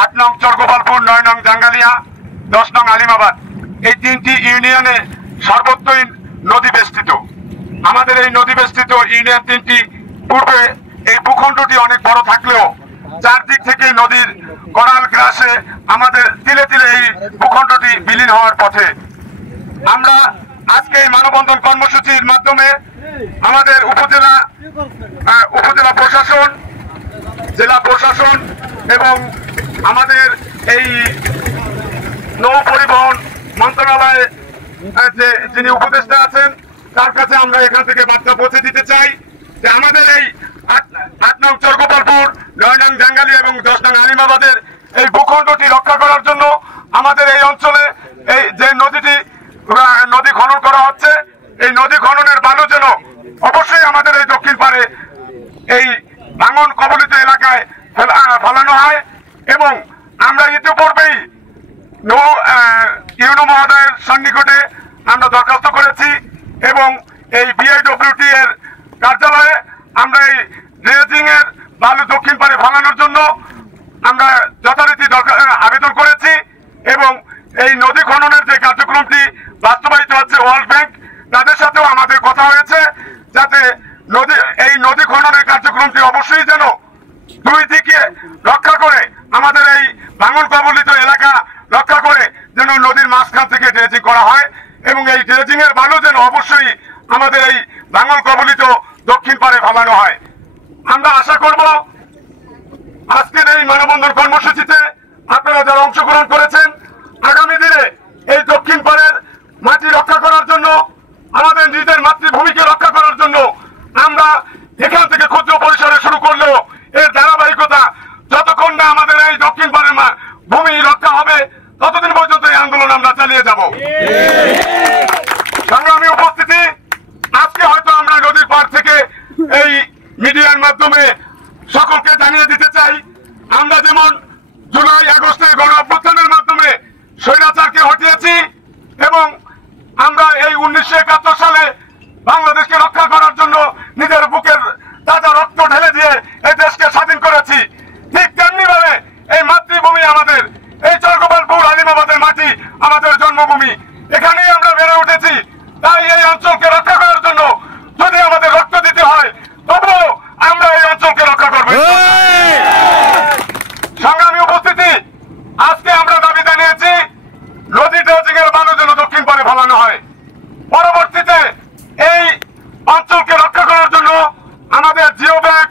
8 নং চরগোপালপুর, 9 নং জাঙ্গালিয়া, 10 নং আলিমাবাদ, এই 3টি ইউনিয়নে সর্বত্রই নদী বেষ্টিত। আমাদের এই নদী বেষ্টিত ইউনিয়ন 3টি পূর্বে এই ভূখণ্ডটি অনেক বড় থাকলেও চারদিক থেকে নদীর করাল গ্রাসে আমাদের তিলে তিলে এই ভূখণ্ডটি বিলীন হওয়ার পথে। আমরা আজকে এই মানববন্ধন কর্মসূচির মাধ্যমে আমাদের উপজেলা প্রশাসন, জেলা প্রশাসন এবং আমাদের এই নৌ পরিবহন মন্ত্রণালয়ে যিনি উপদেষ্টা আছেন তার কাছে আমরা এখান থেকে বার্তা পৌঁছে দিতে চাই যে আমাদের এই 8 নং চরগোপালপুর, 9 নং জাঙ্গালিয়া এবং 10 নং আলিমাবাদের এই ভূখণ্ডটি রক্ষা করার জন্য আমাদের এই অঞ্চলে এই যে নদী খনন করা হচ্ছে, এই নদী খননের বালু যেন অবশ্যই আমাদের এই দক্ষিণ পারে এই ভাঙন কবলিত এলাকায় ফেলানো হয়। এবং আমরা ইতিপূর্বেই ইউনো মহোদয়ের সন্নিকটে আমরা দরখাস্ত করেছি এবং এই বিআইডব্লিউটি এর কার্যালয়ে আমরা এই ড্রেজিং এর বালু দক্ষিণ পারে ফেলানোর জন্য আমরা যথারীতি আবেদন করেছি এবং এই নদী খননের যে কার্যক্রমটি বাস্তবায়িত হচ্ছে ওয়ার্ল্ড ব্যাংক তাদের সাথেও আমাদের কথা হয়েছে যাতে এই নদী খননের কার্যক্রমটি অবশ্যই যেন দুই দিকে রক্ষা করে আমাদের এই ভাঙন কবলিত এলাকা রক্ষা করে যেন নদীর মাঝখান থেকে ড্রেজিং করা হয় এবং এই ড্রেজিং এর বালু যেন অবশ্যই আমাদের এই ভাঙন কবলিত দক্ষিণ পারে ফেলানো হয়। আমরা আশা করব আজকের এই মানববন্ধন কর্মসূচিতে আপনারা যারা অংশগ্রহণ করেছেন আগামী দিনে এই দক্ষিণ পারের মাটি রক্ষা করার জন্য, আমাদের নিজের মাতৃভূমিকে রক্ষা করার জন্য আমরা এখান থেকে ক্ষুদ্র পরিসরে শুরু করলেও এর ধারাবাহিকতা যতক্ষণ না আমাদের এই দক্ষিণ পারের ভূমি রক্ষা হবে ততদিন পর্যন্ত এই আন্দোলন আমরা চালিয়ে যাব। সংগ্রামী উপস্থিতি, আজকে হয়তো আমরা নদীর পার থেকে এই মিডিয়ার মাধ্যমে সকলকে জানিয়ে দিতে চাই আমরা যেমন জুলাই আগস্টের গণ অভ্যুত্থানের মাধ্যমে স্বৈরাচারকে হটিয়েছি এবং আমরা এই 1971 সালে বাংলাদেশকে রক্ষা করার জন্য নিজের বুকের তাজা রক্ত ঢেলে দিয়ে এই দেশকে স্বাধীন করেছি, ঠিক তেমনি ভাবে এই মাতৃভূমি আমাদের এই চরগোপালপুর আলিমাবাদের মাটি আমাদের জন্মভূমি, এখানেই আমরা বেড়ে উঠেছি। তাই এই অঞ্চলকে রক্ষা করার জন্য যদি আমাদের রক্ত দিতে হয় তবুও আমরা এই অঞ্চলকে রক্ষা করব। সংগ্রামী উপস্থিতি, আজকে আমরা দাবি জানিয়েছি নদী ড্রেজিং এর বালু যেন দক্ষিণ পারে ফেলানো হয়। পরবর্তীতে এই অঞ্চলকে রক্ষা করার জন্য আমাদের জিও ব্যাগ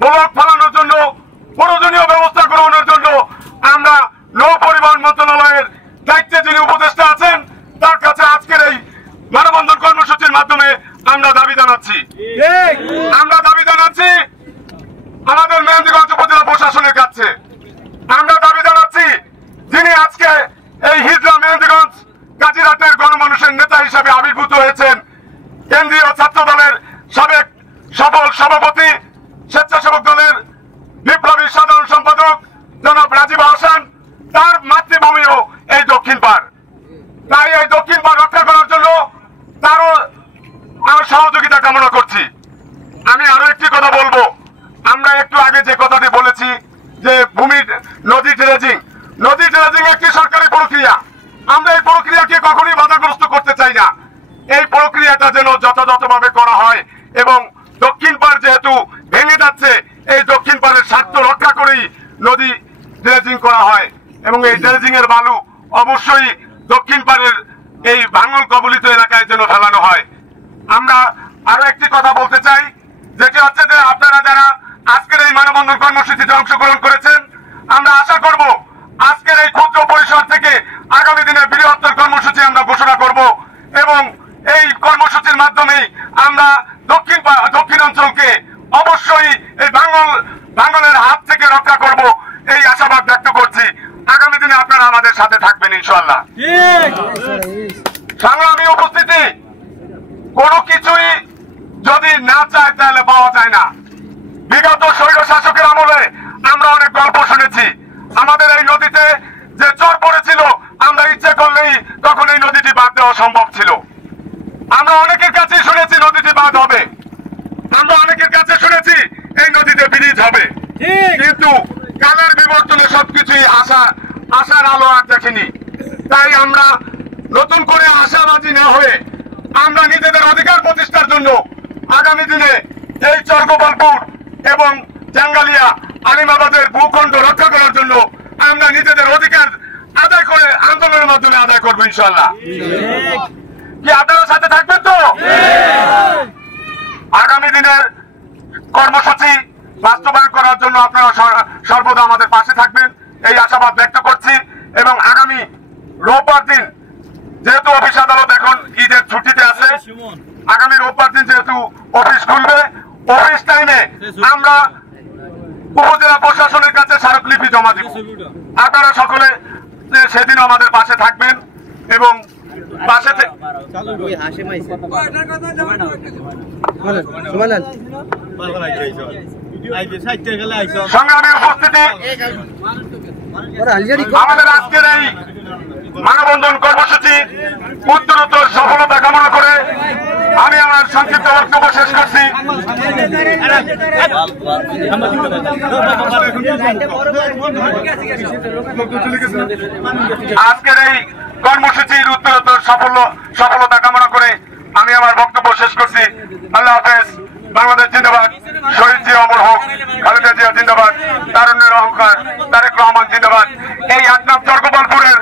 ব্লক ফেলানোর জন্য প্রয়োজনীয় ব্যবস্থা গ্রহণের জন্য আমরা নৌ পরিবহন মন্ত্রণালয়ের দায়িত্বে যিনি উপদেষ্টা আছেন তার কাছে আজকের এই মানববন্ধন কর্মসূচির মাধ্যমে আমরা দাবি জানাচ্ছি। আমাদের মেহেন্দিগঞ্জ উপজেলা প্রশাসনের কাছে আমরা দাবি জানাচ্ছি যিনি আজকে এই হিজলা মেহেন্দিগঞ্জ গাজীরহাটের গণমানুষের নেতা হিসেবে আবির্ভূত হয়েছেন, কেন্দ্রীয় ছাত্র দলের সাবেক সফল সভাপতি, স্বেচ্ছাসেবক দলের বিপ্লবী সাধারণ সম্পাদক জনাব রাজীব হাসান, তার মাতৃভূমিও এই দক্ষিণ পার। তাই এই দক্ষিণ পার রক্ষা করার জন্য তারও সহযোগিতা কামনা করছি। আমি আরো একটি কথা বলবো, আমরা একটু আগে যে কথাটি বলেছি যে নদী ড্রেজিং একটি সরকারি প্রক্রিয়া, আমরা এই প্রক্রিয়াকে কখনোই বাধাগ্রস্ত করতে চাই না। এই প্রক্রিয়াটা যেন যথাযথভাবে করা হয় এবং দক্ষিণ পার যেহেতু ভেঙে যাচ্ছে এই দক্ষিণ পারের স্বার্থ রক্ষা করেই নদী ড্রেজিং করা হয় এবং এই ড্রেজিং এর বালু অবশ্যই দক্ষিণ পারের এই ভাঙন কবলিত এলাকায় যেন ফেলানো হয়। আমরা আরো একটি কথা বলতে চাই, যেটি হচ্ছে যে আপনারা যারা আজকের এই মানববন্ধন কর্মসূচিতে অংশগ্রহণ করেছেন, আমরা আশা করব আজকের এই ক্ষুদ্র পরিসর থেকে আগামী দিনে বৃহত্তর কর্মসূচি আমরা ঘোষণা করব এবং এই কর্মসূচির মাধ্যমে আমরা দক্ষিণ অঞ্চলকে অবশ্যই এই ভাঙনের হাত থেকে রক্ষা করব এই আশাবাদ ব্যক্ত করছি। আগামী দিনে আপনারা আমাদের সাথে থাকবেন ইনশাআল্লাহ। সংগ্রামী উপস্থিতি, কোনো কিছুই যদি না চায় তাহলে পাওয়া যায় না। বিগত স্বৈর শাসকের আমলে আমরা অনেক গল্প শুনেছি, আমাদের এই নদীতে যে চর পড়েছিল আমরা ইচ্ছে করলেই তখন এই নদীটি বাদ দেওয়া সম্ভব ছিল। আমরা অনেকের কাছে শুনেছি নদীটি বাদ হবে, আমরা অনেকের কাছে শুনেছি এই নদীতে ব্রিজ হবে, কিন্তু কালের বিবর্তনে সবকিছুই আশার আলো আর দেখিনি। তাই আমরা নতুন করে আশাবাদী না হয়ে আমরা নিজেদের অধিকার প্রতিষ্ঠার জন্য আগামী দিনে এই চরগোপালপুর এবং জাঙ্গালিয়া আলিমাবাদের ভূখণ্ড রক্ষা করার জন্য আমরা নিজেদের অধিকার আদায় করে আন্দোলনের মাধ্যমে আদায় করবো ইনশাআল্লাহ। কি আপনারা সাথে থাকবেন তো? আগামী দিনের কর্মসূচি বাস্তবায়ন করার জন্য আপনারা সর্বদা আমাদের পাশে থাকবেন এই আশাবাদ ব্যক্ত করছি। এবং আগামী রোববার দিন যেহেতু অফিস আদালত এখন ঈদের ছুটিতে আছে, আগামী রোববার দিন যেহেতু অফিস খুলবে, অফিস টাইমে আমরা উপজেলা প্রশাসনের কাছে স্মারকলিপি জমা দিব। আপনারা সকলে সেদিন আমাদের পাশে থাকবেন এবং পাশে সংগ্রামী উপস্থিতি আমাদের আজকের এই মানববন্ধন কর্মসূচি উত্তরোত্তর সফলতা কামনা করে আমি আমার সংক্ষিপ্ত বক্তব্য শেষ করছি। আজকের এই কর্মসূচির উত্তরোত্তর সফলতা কামনা করে আমি আমার বক্তব্য শেষ করছি। আল্লাহ হাফেজ। বাংলাদেশ জিন্দাবাদ। শহীদ জিয়া অমর হোক। খালেদা জিয়া জিন্দাবাদ। তারুণ্যের অহংকার তারেক রহমান জিন্দাবাদ। এই ৮ নং চরগোপালপুরের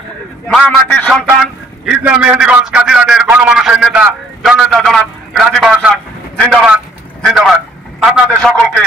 মা মাটির সন্তান হিজলা মেহেন্দিগঞ্জ কাজিরাটের গণমানুষের নেতা জননেতা জনাব রাজীব আহসান জিন্দাবাদ জিন্দাবাদ। আপনাদের সকলকে